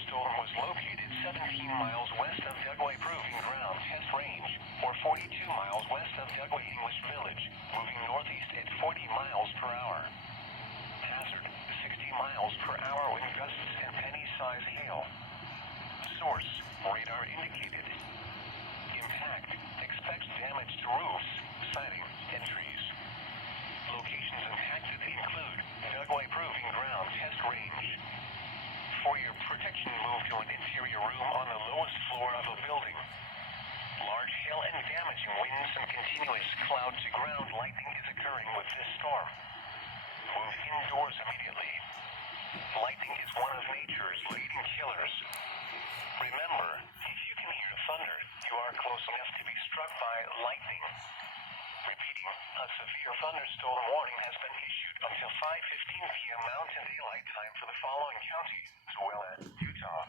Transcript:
Thunderstorm was located 17 miles west of Dugway Proving Ground Test Range, or 42 miles west of Dugway English Village, moving northeast at 40 miles per hour. Hazard, 60 miles per hour wind gusts and penny-size hail. Source, radar indicated. Impact, expect damage to roofs, siding, and trees. Locations impacted include Dugway Proving Ground Test Range. For your protection, move to an interior room on the lowest floor of a building. Large hail and damaging winds and continuous cloud-to-ground lightning is occurring with this storm. Move indoors immediately. Lightning is one of nature's leading killers. Remember, if you can hear thunder, you are close enough to be struck by lightning. Repeating, a severe thunderstorm warning has been issued until 5:15 p.m. Mountain Daylight Time for the following counties, as well as Utah,